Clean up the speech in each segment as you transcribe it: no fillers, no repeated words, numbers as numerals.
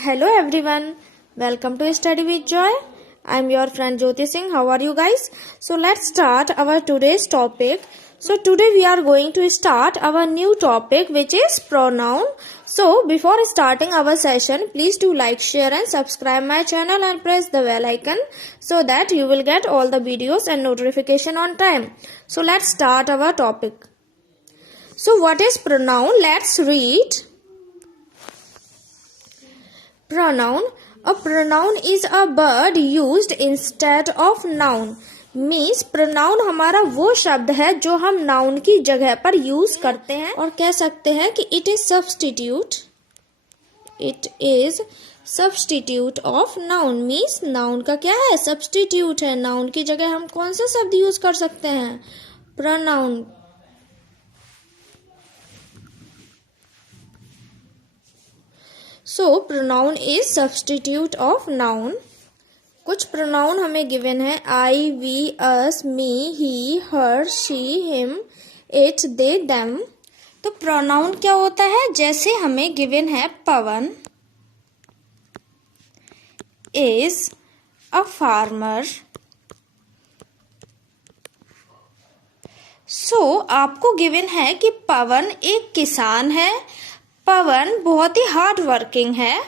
Hello everyone, welcome to Study with Joy. I am your friend Jyoti Singh. How are you guys? So let's start our today's topic. So today we are going to start our new topic which is pronoun. So before starting our session, please do like, share and subscribe my channel and press the bell icon so that you will get all the videos and notification on time. So let's start our topic. So what is pronoun? Let's read. Pronoun. A pronoun is a word used instead of noun. Means pronoun हमारा वो शब्द है जो हम noun की जगह पर use करते हैं और कह सकते हैं कि it is substitute of noun. Means noun का क्या है? सब्स्टिट्यूट है। नाउन की जगह हम कौन सा शब्द यूज कर सकते हैं? Pronoun. So pronoun is substitute of noun. कुछ प्रोनाउन हमें गिवन है I, we, us, me, he, her, she, him, it, they, them. तो प्रोनाउन क्या होता है? जैसे हमें गिवन है पवन इज अ फार्मर। सो आपको गिवन है कि पवन एक किसान है। पवन बहुत ही हार्ड वर्किंग है।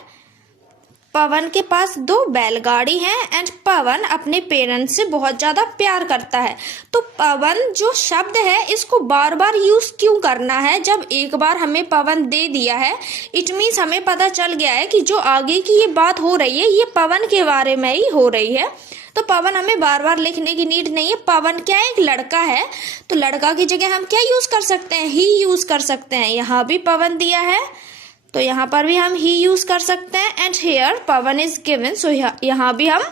पवन के पास 2 बैलगाड़ी हैं एंड पवन अपने पेरेंट्स से बहुत ज्यादा प्यार करता है। तो पवन जो शब्द है इसको बार बार यूज क्यों करना है? जब एक बार हमें पवन दे दिया है, इट मीन्स हमें पता चल गया है कि जो आगे की ये बात हो रही है ये पवन के बारे में ही हो रही है। तो पवन हमें बार बार लिखने की नीड नहीं है। पवन क्या है? एक लड़का है। तो लड़का की जगह हम क्या यूज कर सकते हैं? ही यूज कर सकते हैं। यहाँ भी पवन दिया है तो यहाँ पर भी हम ही यूज कर सकते हैं and here Pawan is given. So यहाँ भी हम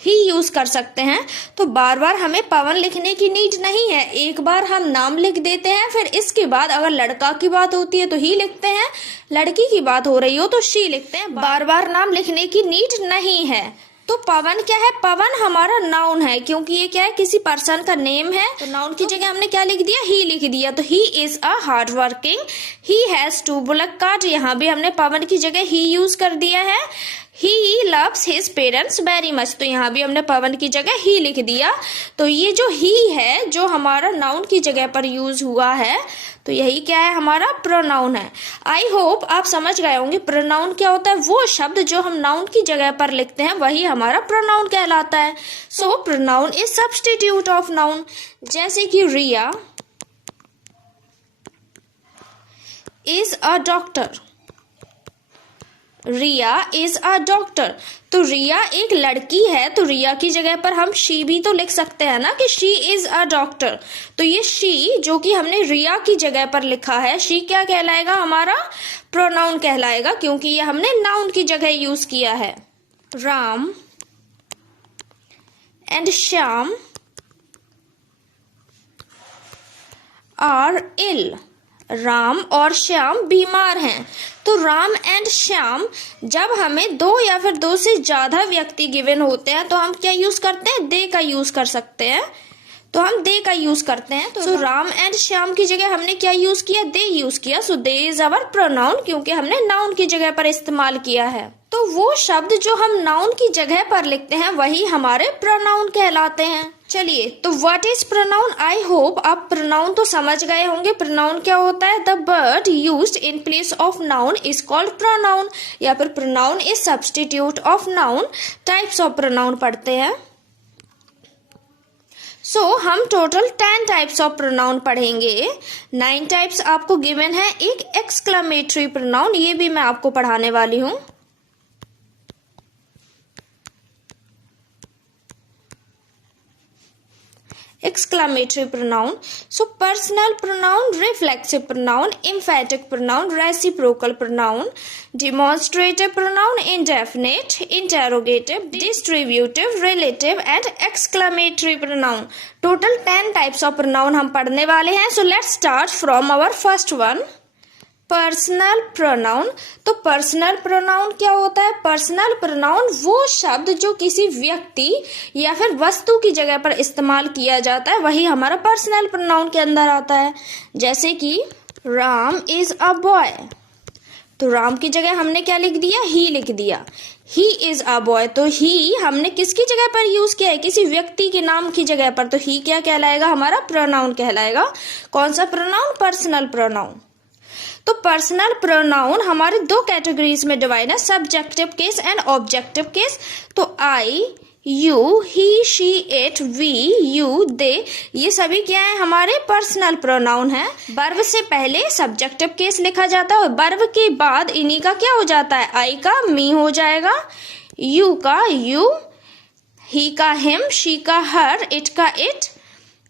ही यूज कर सकते हैं। तो बार बार हमें पवन लिखने की नीड नहीं है। एक बार हम नाम लिख देते हैं, फिर इसके बाद अगर लड़का की बात होती है तो ही लिखते हैं, लड़की की बात हो रही हो तो शी लिखते हैं। बार बार नाम लिखने की नीड नहीं है। तो पवन क्या है? पवन हमारा नाउन है क्योंकि ये क्या है? किसी पर्सन का नेम है। तो नाउन की जगह हमने क्या लिख दिया? ही लिख दिया। तो ही is a hard working, he has 2 bullock cart. यहाँ भी हमने पवन की जगह ही यूज कर दिया है। He loves his parents very much. तो यहाँ भी हमने पवन की जगह ही लिख दिया। तो ये जो ही है जो हमारा नाउन की जगह पर यूज हुआ है, तो यही क्या है? हमारा प्रोनाउन है। आई होप आप समझ गए होंगे प्रोनाउन क्या होता है। वो शब्द जो हम नाउन की जगह पर लिखते हैं वही हमारा प्रोनाउन कहलाता है। So pronoun is substitute of noun. जैसे कि Riya is a doctor. Riya is a doctor. तो रिया एक लड़की है तो रिया की जगह पर हम शी भी तो लिख सकते हैं ना कि शी इज अ डॉक्टर। तो ये शी जो कि हमने रिया की जगह पर लिखा है, शी क्या कहलाएगा? हमारा प्रोनाउन कहलाएगा क्योंकि ये हमने नाउन की जगह यूज किया है। Ram and Shyam are ill. Ram और श्याम बीमार हैं। तो राम एंड श्याम जब हमें 2 या फिर 2 से ज्यादा व्यक्ति गिवन होते हैं तो हम क्या यूज करते हैं? दे का यूज कर सकते हैं। तो हम दे का यूज करते हैं। तो राम एंड श्याम की जगह हमने क्या यूज किया? दे यूज किया। सो दे इज अवर प्रोनाउन क्योंकि हमने नाउन की जगह पर इस्तेमाल किया है। तो वो शब्द जो हम नाउन की जगह पर लिखते हैं वही हमारे प्रोनाउन कहलाते हैं। चलिए, तो what is pronoun? I hope आप प्रोनाउन तो समझ गए होंगे। प्रोनाउन क्या होता है? The word used in place of noun is called pronoun, या फिर pronoun is substitute of noun. Types of pronoun पढ़ते हैं। सो हम टोटल 10 टाइप्स ऑफ प्रोनाउन पढ़ेंगे। 9 टाइप्स आपको गिवन है। एक एक्सक्लेमेटरी प्रोनाउन, ये भी मैं आपको पढ़ाने वाली हूँ। Exclamatory pronoun. So personal pronoun, reflexive pronoun, emphatic pronoun, reciprocal pronoun, demonstrative pronoun, indefinite, interrogative, distributive, relative and exclamatory pronoun. Total 10 types of pronoun हम पढ़ने वाले हैं. So let's start from our first one. Personal pronoun. तो personal pronoun क्या होता है? Personal pronoun वो शब्द जो किसी व्यक्ति या फिर वस्तु की जगह पर इस्तेमाल किया जाता है वही हमारा पर्सनल प्रोनाउन के अंदर आता है। जैसे कि राम इज अ बॉय, तो राम की जगह हमने क्या लिख दिया, ही लिख दिया। ही इज अ बॉय, तो ही हमने किसकी जगह पर यूज किया है, किसी व्यक्ति के नाम की जगह पर, तो ही क्या कहलाएगा, हमारा प्रोनाउन कहलाएगा। कौन सा प्रोनाउन, पर्सनल प्रोनाउन। तो पर्सनल प्रोनाउन हमारे दो कैटेगरीज में डिवाइड है, subjective case and objective case. तो I, you, he, she, it, we, you, they, ये सभी क्या है, हमारे पर्सनल प्रोनाउन है। वर्ब से पहले सब्जेक्टिव केस लिखा जाता है और वर्ब के बाद इन्हीं का क्या हो जाता है, आई का मी हो जाएगा, यू का यू, ही का हिम, शी का हर, इट का इट,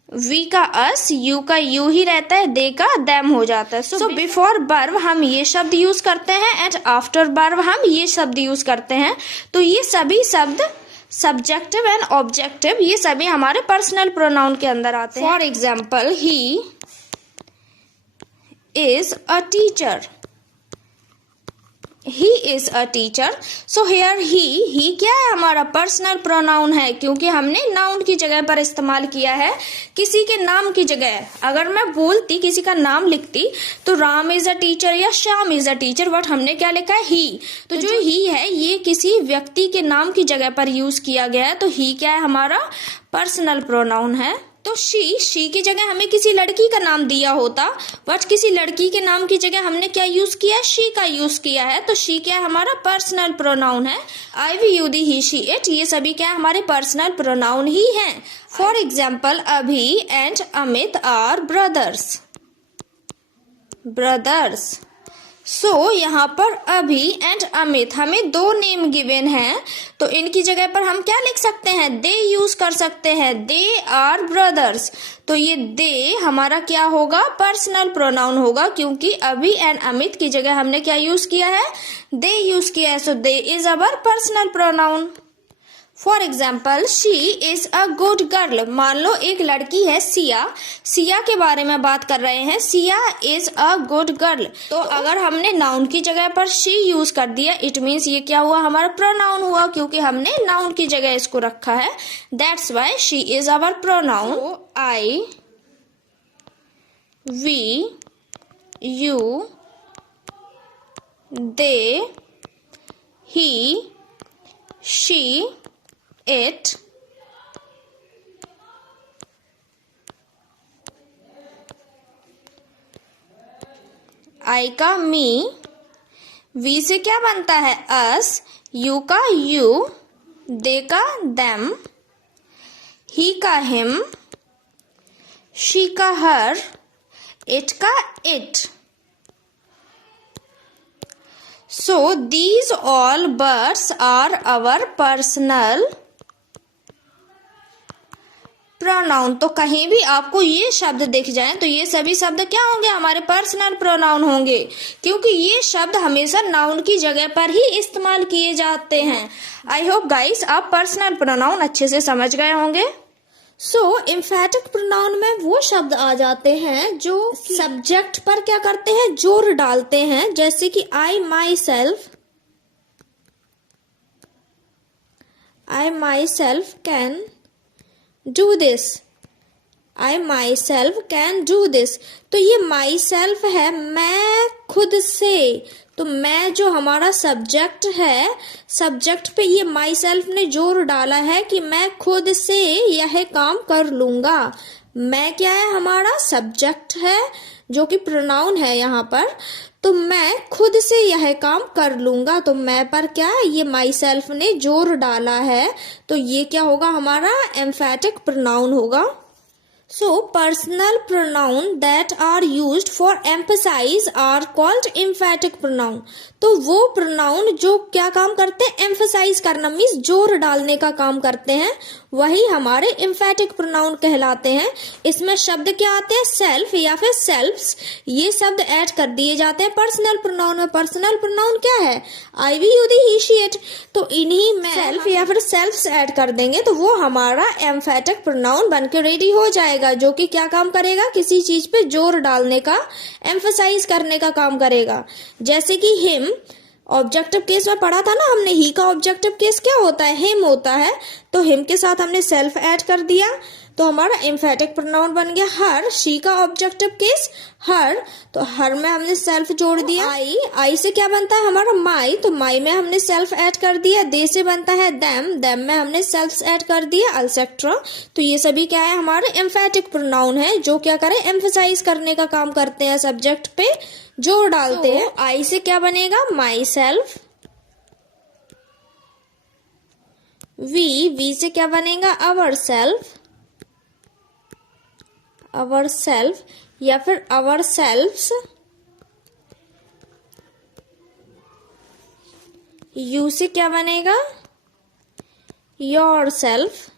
वी का अस, यू का यू ही रहता है, दे का देम हो जाता है। सो बिफोर वर्ब हम ये शब्द यूज करते हैं एंड आफ्टर वर्ब हम ये शब्द यूज करते हैं। तो ये सभी शब्द सब्जेक्टिव एंड ऑब्जेक्टिव ये सभी हमारे पर्सनल प्रोनाउन के अंदर आते हैं। For example, he is a teacher, he is a teacher. So here he क्या है, हमारा पर्सनल प्रोनाउन है, क्योंकि हमने नाउन की जगह पर इस्तेमाल किया है, किसी के नाम की जगह। अगर मैं बोलती, किसी का नाम लिखती, तो राम इज अ टीचर या Shyam is a teacher, but हमने क्या लिखा है, ही। तो जो ही है ये किसी व्यक्ति के नाम की जगह पर यूज किया गया है, तो ही क्या है, हमारा पर्सनल प्रोनाउन है। तो शी की जगह हमें किसी लड़की का नाम दिया होता, बट किसी लड़की के नाम की जगह हमने क्या यूज किया, शी का यूज किया है, तो शी क्या है, हमारा पर्सनल प्रोनाउन है। I, we, you, they, he, she, it, ये सभी क्या है, हमारे पर्सनल प्रोनाउन ही हैं। For example, Abhi and Amit are brothers, brothers. So यहाँ पर अभी एंड अमित हमें दो नेम गिवन हैं, तो इनकी जगह पर हम क्या लिख सकते हैं, दे यूज कर सकते हैं, दे आर ब्रदर्स। तो ये दे हमारा क्या होगा, पर्सनल प्रोनाउन होगा, क्योंकि अभी एंड अमित की जगह हमने क्या यूज किया है, दे यूज किया है। So they is our personal pronoun. For example, she is a good girl. मान लो एक लड़की है सिया, सिया के बारे में बात कर रहे हैं, Siya is a good girl. तो अगर हमने नाउन की जगह पर शी यूज कर दिया, इट मीन्स ये क्या हुआ, हमारा प्रोनाउन हुआ, क्योंकि हमने नाउन की जगह इसको रखा है। That's why she is our pronoun. I, we, you, they, he, she, it, I का मी, वी से क्या बनता है, अस, यू का यू, दे का देम, ही का हिम, शी का हर, इट का it. So these all words are our personal pronoun. तो कहीं भी आपको ये शब्द दिख जाए तो ये सभी शब्द क्या होंगे, हमारे पर्सनल प्रोनाउन होंगे, क्योंकि ये शब्द हमेशा नाउन की जगह पर ही इस्तेमाल किए जाते हैं। आई होप गाइस आप पर्सनल प्रोनाउन अच्छे से समझ गए होंगे। सो एम्फैटिक प्रोनाउन में वो शब्द आ जाते हैं जो सब्जेक्ट पर क्या करते हैं, जोर डालते हैं, जैसे कि I myself can do this, I myself can do this. तो ये माई सेल्फ है, मैं खुद से, तो मैं जो हमारा सब्जेक्ट है, सब्जेक्ट पे ये माई सेल्फ ने जोर डाला है कि मैं खुद से यह काम कर लूंगा। मैं क्या है, हमारा सब्जेक्ट है जो कि प्रोनाउन है यहाँ पर, तो मैं खुद से यह काम कर लूंगा। तो मैं पर क्या है, ये माई सेल्फ ने जोर डाला है, तो ये क्या होगा, हमारा एम्फैटिक प्रोनाउन होगा। So personal pronoun that are used for emphasize are called emphatic pronoun। तो वो प्रोनाउन जो क्या काम करते हैं, एम्फसाइज करना मीन्स जोर डालने का काम करते हैं, वही हमारे एम्फैटिक प्रोनाउन कहलाते हैं। इसमें शब्द क्या आते हैं, सेल्फ या फिर सेल्फ्स, ये शब्द ऐड कर दिए जाते हैं पर्सनल प्रोनाउन में। पर्सनल प्रोनाउन क्या है, I, we, you, they, he, she, it, तो इन्हीं में सेल्फ या फिर सेल्फ्स ऐड कर देंगे तो वो हमारा एम्फैटिक प्रोनाउन बनके रेडी हो जाएगा, जो कि क्या काम करेगा, किसी चीज पे जोर डालने का, एम्फसाइज करने का काम करेगा। जैसे कि हिम, ऑब्जेक्टिव केस में पढ़ा था ना हमने, ही का ऑब्जेक्टिव केस क्या होता है, हिम होता है, तो हिम के साथ हमने सेल्फ ऐड कर दिया। तो हमारा एम्फेटिक प्रोनाउन बन गया हर। शी का ऑब्जेक्टिव केस हर, तो हर में हमने सेल्फ जोड़ दिया। आई से क्या बनता है हमारा माई, तो माई में हमने सेल्फ ऐड कर दिया। दे से बनता है देम में हमने सेल्फ ऐड कर दिया, एटसेट्रा। तो ये सभी क्या है हमारे एम्फेटिक प्रोनाउन है जो क्या करें एम्फेसाइज करने का काम करते हैं, सब्जेक्ट पे जोर डालते हैं। आई से क्या बनेगा माई सेल्फ। वी से क्या बनेगा अवर सेल्फ या फिर अवर सेल्फ्स। यू से क्या बनेगा योर सेल्फ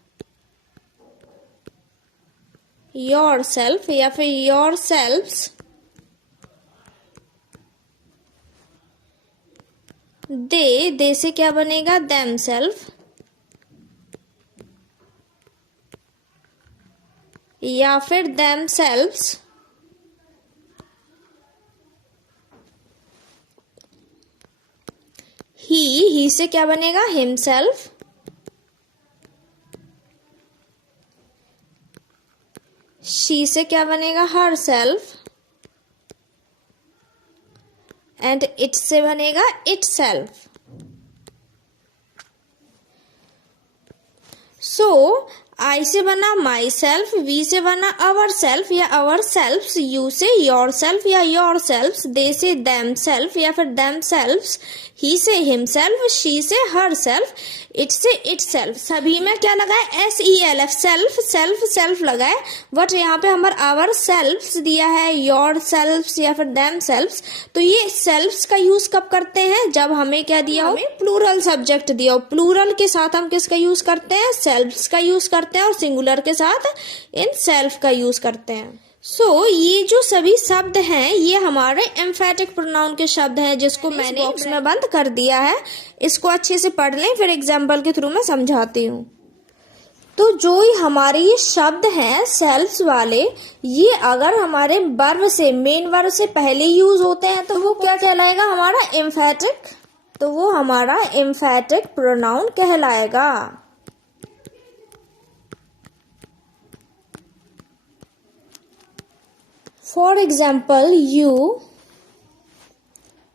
या फिर योर सेल्फ्स। दे से क्या बनेगा देम सेल्फ या फिर देम सेल्व्स। ही से क्या बनेगा हिमसेल्फ। शी से क्या बनेगा हर सेल्फ एंड इट से बनेगा इट सेल्फ। सो आई से बना माई सेल्फ, वी से बना अवर सेल्फ या अवर सेल्फ्स, यू से योर सेल्फ या योर सेल्फ्स, दे से देम सेल्फ या फिर देम सेल्फ्स, ही से हिमसेल्फ, शी से हर सेल्फ, इट से इट सेल्फ। सभी में क्या लगा है SELF सेल्फ लगा है, बट यहाँ पे हमारा आवर सेल्फ्स दिया है, योर सेल्फ्स या फिर देम सेल्फ्स। तो ये सेल्फ्स का यूज कब करते हैं जब हमें क्या दिया हो, हमें प्लूरल सब्जेक्ट दिया हो। प्लूरल के साथ हम किसका यूज करते हैं सेल्फ्स का यूज करते हैं और सिंगुलर के साथ इन सेल्फ का यूज करते हैं। ये जो सभी शब्द हैं ये हमारे एम्फेटिक प्रोनाउन के शब्द हैं जिसको मैंने बॉक्स में बंद कर दिया है। इसको अच्छे से पढ़ लें, फिर एग्जाम्पल के थ्रू मैं समझाती हूँ। तो जो ही हमारे ये शब्द हैं सेल्फ्स वाले, ये अगर हमारे वर्ब से मेन वर्ब से पहले यूज होते हैं तो वो क्या कहलाएगा हमारा एम्फेटिक, तो वो हमारा एम्फेटिक प्रोनाउन कहलाएगा। For example, you,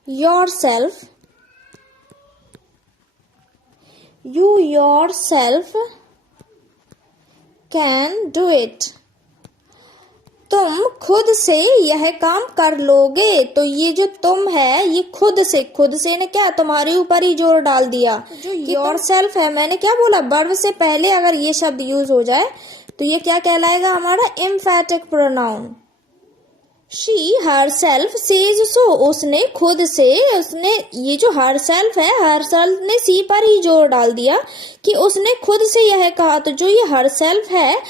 yourself, you yourself can do it. तुम खुद से यह काम कर लोगे। तो ये जो तुम है ये खुद से ने क्या तुम्हारे ऊपर ही जोर डाल दिया। जो yourself है मैंने क्या बोला वर्ब से पहले अगर ये शब्द यूज हो जाए तो ये क्या कहलाएगा हमारा emphatic pronoun. She herself says so, उसने खुद से, उसने ये जो herself है herself ने सी पर ही जोर डाल दिया कि उसने खुद से यह कहा। तो जो ये herself है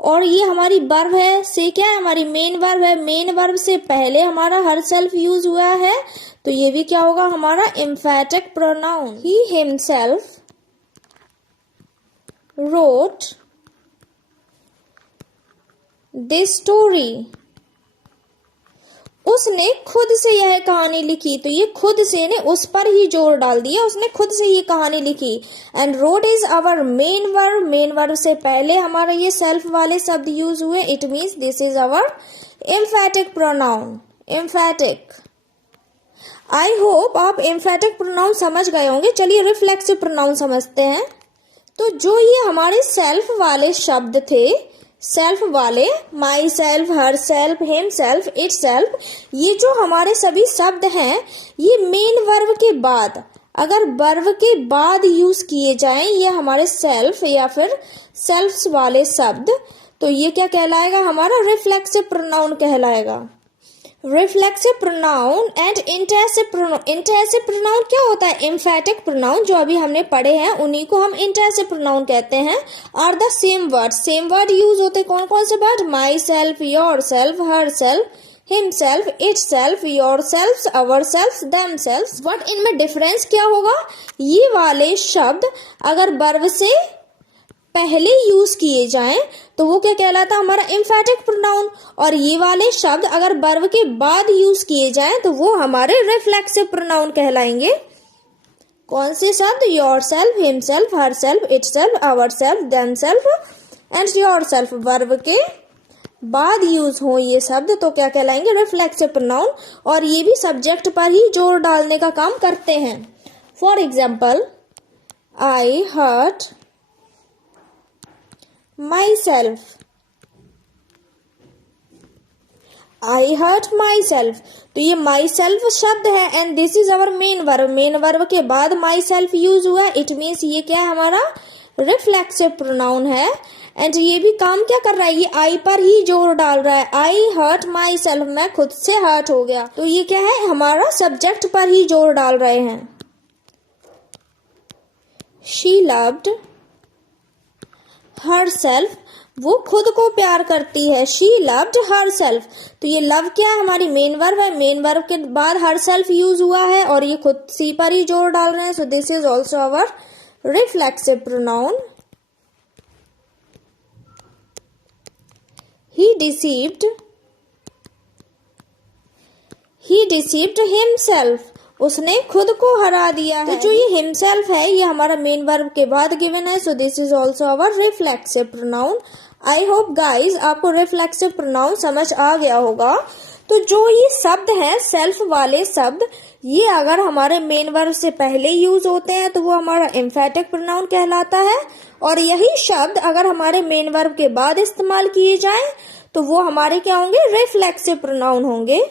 और ये हमारी वर्ब है से क्या है हमारी मेन वर्ब है, मेन वर्ब से पहले हमारा herself यूज हुआ है तो ये भी क्या होगा हमारा emphatic pronoun. He himself wrote this story, उसने खुद से यह कहानी लिखी। तो ये खुद से ने उस पर ही जोर डाल दिया, उसने खुद से ये कहानी लिखी। And rode is our main verb, main verb से पहले हमारा ये सेल्फ वाले शब्द यूज हुए। It means this is our emphatic pronoun, emphatic. I hope आप एम्फेटिक प्रोनाउन समझ गए होंगे। चलिए रिफ्लेक्सिव प्रोनाउन समझते हैं। तो जो ये हमारे सेल्फ वाले शब्द थे, सेल्फ वाले my self, herself, himself, it self, ये जो हमारे सभी शब्द हैं ये मेन वर्ब के बाद, अगर वर्ब के बाद यूज किए जाएं ये हमारे सेल्फ या फिर सेल्फ्स वाले शब्द, तो ये क्या कहलाएगा हमारा रिफ्लेक्सिव प्रोनाउन कहलाएगा। Reflexive pronoun and intensive pronoun. Intensive pronoun क्या होता है एम्फेटिक प्रोनाउन जो अभी हमने पढ़े हैं उन्हीं को हम इंटेंसिव प्रोनाउन कहते हैं। Are the same word use होते कौन कौन से word, myself, yourself, herself, himself, itself, yourself, ourself, themself. But इनमें डिफरेंस क्या होगा, ये वाले शब्द अगर वर्ब से पहले यूज किए जाएं तो वो क्या कहलाता है हमारा एम्फेटिक प्रोनाउन, और ये वाले शब्द अगर वर्ब के बाद यूज किए जाएं तो वो हमारे रिफ्लेक्सिव प्रोनाउन कहलाएंगे। कौन से शब्द, yourself, himself, herself, itself, ourself, themself, and yourself verb के बाद यूज हो ये शब्द तो क्या कहलाएंगे? Reflexive pronoun. और ये भी सब्जेक्ट पर ही जोर डालने का काम करते हैं। For example, I hurt myself, I hurt myself. तो ये माई सेल्फ शब्द है and this is our main verb. Main verb के बाद माई सेल्फ यूज हुआ, इट मीन्स ये क्या है? हमारा रिफ्लेक्सिव प्रोनाउन है। एंड ये भी काम क्या कर रहा है? ये आई पर ही जोर डाल रहा है। आई हर्ट माई सेल्फ, मैं खुद से हर्ट हो गया। तो ये क्या है? हमारा सब्जेक्ट पर ही जोर डाल रहे हैं। शी लव्ड हर सेल्फ, वो खुद को प्यार करती है। She loved her self. तो ये लव क्या है? हमारी मेन वर्ब है। मेन वर्ब के बाद हर सेल्फ यूज हुआ है और ये खुद सी पर ही जोर डाल रहे हैं। सो this is also our reflexive pronoun. He deceived himself. उसने खुद को हरा दिया है। तो जो ये himself है ये हमारा मेन वर्ब के बाद गिवन है। सो this is also our reflexive pronoun. I hope guys आपको रिफ्लेक्सिव प्रोनाउन समझ आ गया होगा। तो जो ये शब्द है सेल्फ वाले शब्द, ये अगर हमारे मेन वर्ब से पहले यूज होते हैं तो वो हमारा एम्फेटिक प्रोनाउन कहलाता है। और यही शब्द अगर हमारे मेन वर्ब के बाद इस्तेमाल किए जाएं तो वो हमारे क्या होंगे? रिफ्लेक्सिव प्रोनाउन होंगे।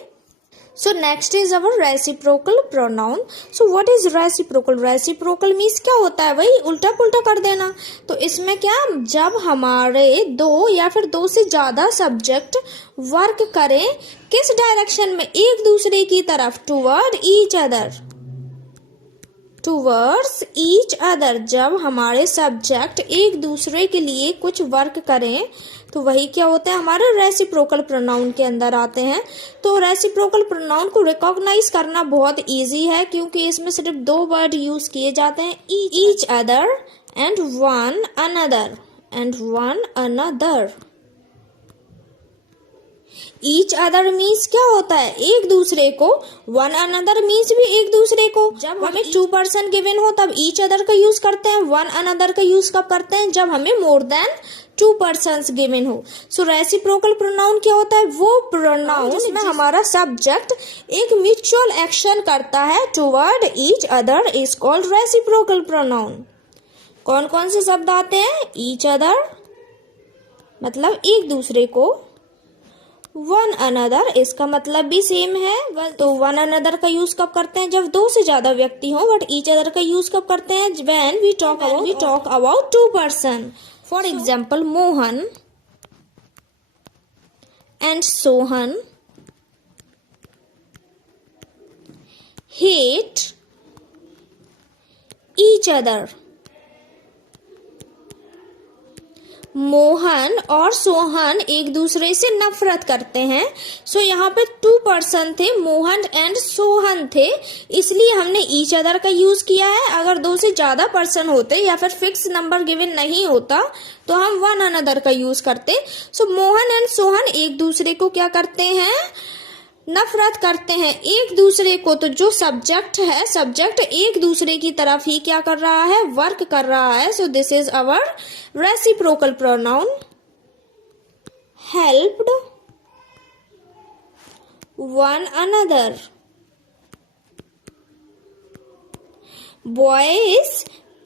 So next is our reciprocal pronoun. So what is reciprocal? Reciprocal means क्या होता है? वही उल्टा पुल्टा कर देना। तो इसमें क्या, जब हमारे दो या फिर दो से ज्यादा सब्जेक्ट वर्क करें किस डायरेक्शन में? एक दूसरे की तरफ, toward each other, towards each other. जब हमारे सब्जेक्ट एक दूसरे के लिए कुछ वर्क करें तो वही क्या होता है? हमारे रेसिप्रोकल प्रोनाउन के अंदर आते हैं। तो रेसिप्रोकल प्रोनाउन को रिकॉग्नाइज करना बहुत इजी है क्योंकि इसमें सिर्फ दो वर्ड यूज किए जाते हैं, each other and one another, and one another. Each other means क्या होता है? एक दूसरे को। वन अनदर मीन्स भी एक दूसरे को। जब हमें 2 पर्सन गिवन हो तब ईच अदर का यूज करते हैं। वन अनदर का यूज कब करते हैं? जब हमें मोर देन 2 पर्सन्स गिवन हो। सो रेसिप्रोकल प्रोनाउन क्या होता है? वो प्रोनाउन जिसमें हमारा सब्जेक्ट एक म्यूचुअल एक्शन करता है toward each other is called reciprocal pronoun. कौन कौन से शब्द आते हैं? ईच अदर मतलब एक दूसरे को, वन अनदर इसका मतलब भी सेम है। तो वन अनदर का यूज कब करते हैं? जब दो से ज्यादा व्यक्ति हो। बट ईच अदर का यूज कब करते हैं? When we talk about 2 person. For example, Mohan and Sohan hate each other. Mohan और सोहन एक दूसरे से नफरत करते हैं। सो यहाँ पे 2 पर्सन थे, मोहन एंड सोहन थे, इसलिए हमने ईच अदर का यूज किया है। अगर 2 से ज्यादा पर्सन होते या फिर फिक्स नंबर गिवन नहीं होता तो हम वन अनदर का यूज करते। सो मोहन एंड सोहन एक दूसरे को क्या करते हैं? नफरत करते हैं एक दूसरे को। तो जो सब्जेक्ट है, सब्जेक्ट एक दूसरे की तरफ ही क्या कर रहा है? वर्क कर रहा है। सो this is our reciprocal pronoun. Helped one another.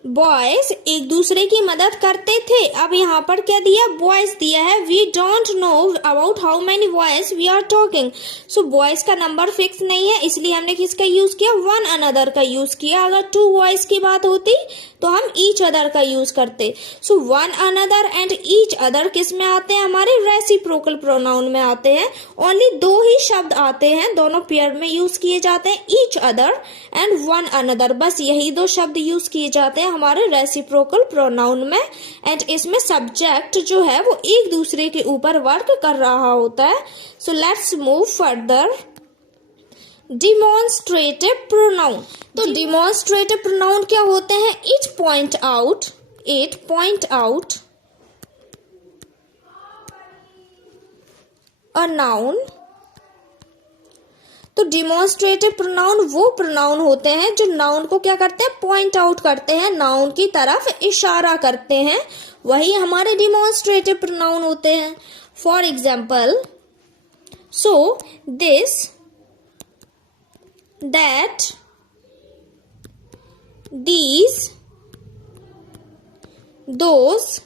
Boys एक दूसरे की मदद करते थे। अब यहाँ पर क्या दिया? बॉयज दिया है। We don't know about how many boys we are talking. So boys का नंबर फिक्स नहीं है, इसलिए हमने किसका यूज किया? वन अनदर का यूज किया। अगर 2 बॉयज की बात होती तो हम ईच अदर का यूज करते। So one another and each other किस में आते हैं? हमारे रेसिप्रोकल प्रोनाउन में आते हैं। ओनली 2 ही शब्द आते हैं, दोनों पेयर में यूज किए जाते हैं, each other and one another. बस यही 2 शब्द यूज किए जाते हैं हमारे रेसिप्रोकल प्रोनाउन में। एंड इसमें सब्जेक्ट जो है वो एक दूसरे के ऊपर वर्क कर रहा होता है। So let's move further. Demonstrative pronoun. तो डिमॉन्स्ट्रेटिव प्रोनाउन क्या होते हैं? It point out a noun. तो डिमॉन्स्ट्रेटिव प्रोनाउन वो प्रोनाउन होते हैं जो नाउन को क्या करते हैं? पॉइंट आउट करते हैं, नाउन की तरफ इशारा करते हैं। वही हमारे डिमॉन्स्ट्रेटिव प्रोनाउन होते हैं। For example, so this, that, these, those,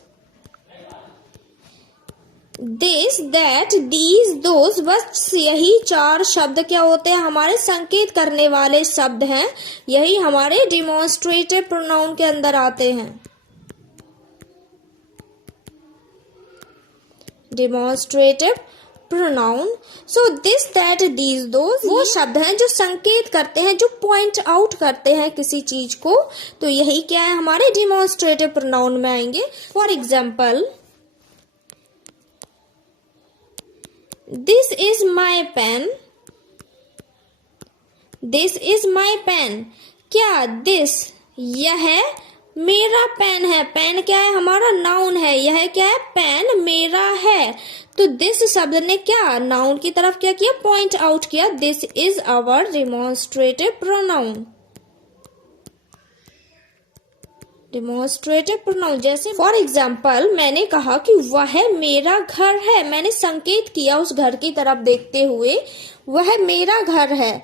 this, that, these, those, बस यही 4 शब्द क्या होते हैं, हमारे संकेत करने वाले शब्द हैं। यही हमारे डिमॉन्स्ट्रेटिव प्रोनाउन के अंदर आते हैं। Demonstrative pronoun, so this, that, these, those, वो शब्द हैं जो संकेत करते हैं, जो पॉइंट आउट करते हैं किसी चीज को। तो यही क्या है, हमारे डिमॉन्स्ट्रेटिव प्रोनाउन में आएंगे। For example, this is my pen, this is my pen. क्या दिस, यह मेरा पेन है। पेन क्या है, हमारा नाउन है। यह क्या है, पेन मेरा है। तो दिस शब्द ने क्या, नाउन की तरफ क्या किया, पॉइंट आउट किया। This is our demonstrative pronoun. Demonstrative pronoun, जैसे फॉर एग्जाम्पल, मैंने कहा कि वह मेरा घर है। मैंने संकेत किया उस घर की तरफ देखते हुए, वह मेरा घर है।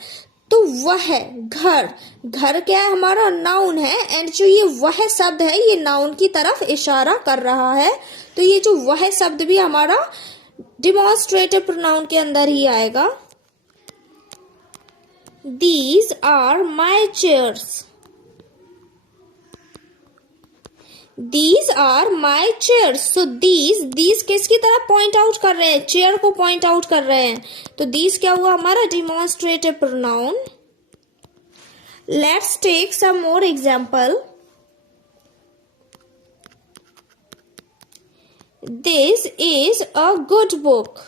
तो वह घर, घर क्या है, हमारा नाउन है। एंड जो ये वह शब्द है, ये नाउन की तरफ इशारा कर रहा है। तो ये जो वह शब्द भी हमारा डिमॉन्स्ट्रेटिव प्रोनाउन के अंदर ही आएगा। These are my chairs. These are my chairs. So these किसकी तरफ पॉइंट आउट कर रहे हैं, चेयर को पॉइंट आउट कर रहे हैं। तो these क्या हुआ, हमारा demonstrative pronoun. Let's take some more example. This is a good book.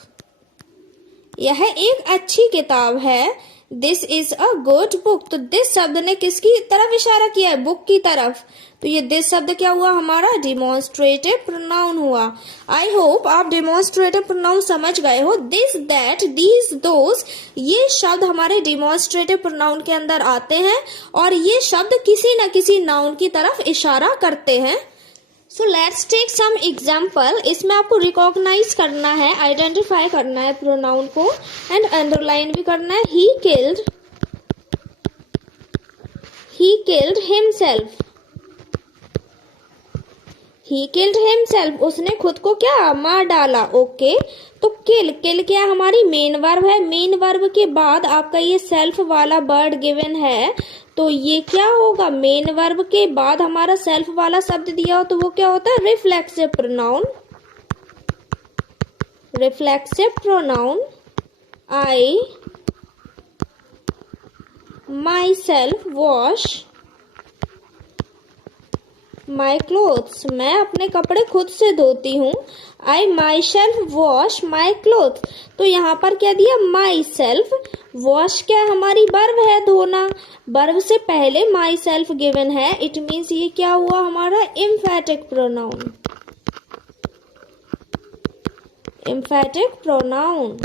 यह एक अच्छी किताब है। This is a good book. तो दिस शब्द ने किसकी तरफ इशारा किया है, बुक की तरफ। तो ये दिस शब्द क्या हुआ, हमारा डिमॉन्स्ट्रेटिव प्रोनाउन हुआ। आई होप आप डिमॉन्स्ट्रेटिव प्रोनाउन समझ गए हो। दिस, दैट, दीज, दोज, ये शब्द हमारे डिमॉन्स्ट्रेटिव प्रोनाउन के अंदर आते हैं और ये शब्द किसी न किसी नाउन की तरफ इशारा करते हैं। So let's take some example. इसमें आपको रिकॉग्नाइज करना है, आइडेंटिफाई करना है प्रोनाउन को एंड अंडरलाइन भी करना है। He killed himself. He killed himself, उसने खुद को क्या, मार डाला। ओके, तो किल क्या हमारी मेन वर्ब है। मेन वर्ब के बाद आपका ये सेल्फ वाला वर्ड गिवन है। तो ये क्या होगा, मेन वर्ब के बाद हमारा सेल्फ वाला शब्द दिया हो तो वो क्या होता है, reflexive pronoun. Reflexive pronoun, I myself wash my clothes. मैं अपने कपड़े खुद से धोती हूँ। I myself wash my clothes. तो यहाँ पर क्या दिया, माई सेल्फ। वॉश क्या हमारी वर्ब है, धोना। वर्ब से पहले माई सेल्फ गिवन है। इट मीन्स ये क्या हुआ, हमारा एम्फैटिक pronoun. एम्फैटिक pronoun.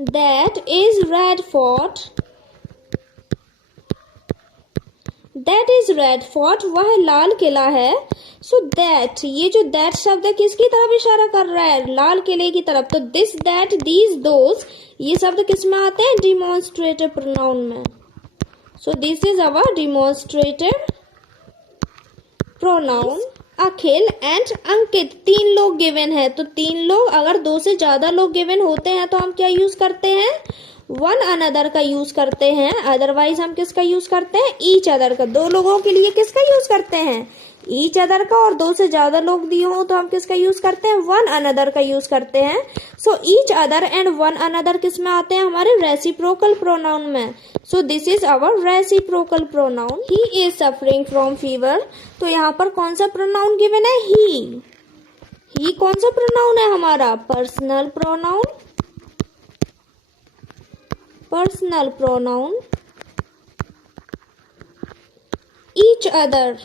That is red fort. That is red fort, वह लाल किला है। सो दैट, ये जो दैट शब्द है किसकी तरफ इशारा कर रहा है, लाल किले की तरफ। तो दिस, दैट, दीज, दोज, ये शब्द किस में आते हैं, डिमॉन्स्ट्रेटिव प्रोनाउन में। So this is our demonstrative pronoun. Akhil and Ankit, 3 लोग गिवन है। तो 3 लोग, अगर 2 से ज्यादा लोग गिवन होते हैं तो हम क्या यूज करते हैं, वन अनदर का यूज करते हैं। अदरवाइज हम किसका यूज करते हैं, ईच अदर का। 2 लोगों के लिए किसका यूज करते हैं, ईच अदर का। और 2 से ज्यादा लोग दिए हो तो हम किसका यूज करते हैं, वन अनदर का यूज करते हैं। So each other and one another किस में आते हैं, हमारे रेसिप्रोकल प्रोनाउन में। So this is our reciprocal pronoun. He is suffering from fever. तो यहाँ पर कौन सा प्रोनाउन गिवन है, ही कौन सा प्रोनाउन है हमारा, personal pronoun. Personal pronoun. Each other.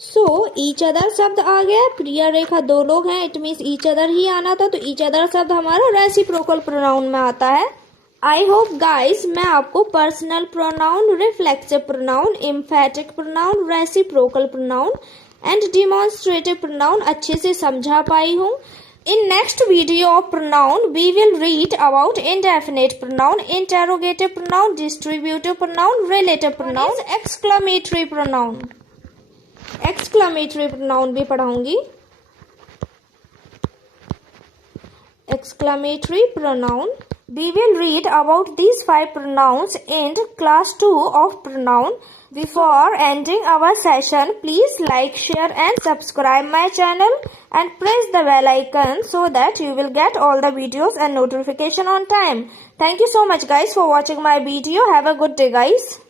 So each other शब्द आ गया, क्रिया रेखा 2 लोग हैं, इट मीन्स ईच अदर ही आना था। तो ईच अदर शब्द हमारा रेसिप्रोकल प्रोनाउन में आता है। आई होप गाइस मैं आपको personal pronoun, reflexive pronoun, emphatic pronoun, reciprocal pronoun and demonstrative pronoun अच्छे से समझा पाई हूँ. In next video of pronoun, we will read about indefinite pronoun, interrogative pronoun, distributive pronoun, relative pronoun, exclamatory pronoun. Exclamatory pronoun भी पढ़ाऊंगी. Exclamatory pronoun. We will read about these 5 pronouns in class 2 of pronoun. Before ending our session, please like, share and subscribe my channel and press the bell icon so that you will get all the videos and notification on time. Thank you so much guys for watching my video. Have a good day guys.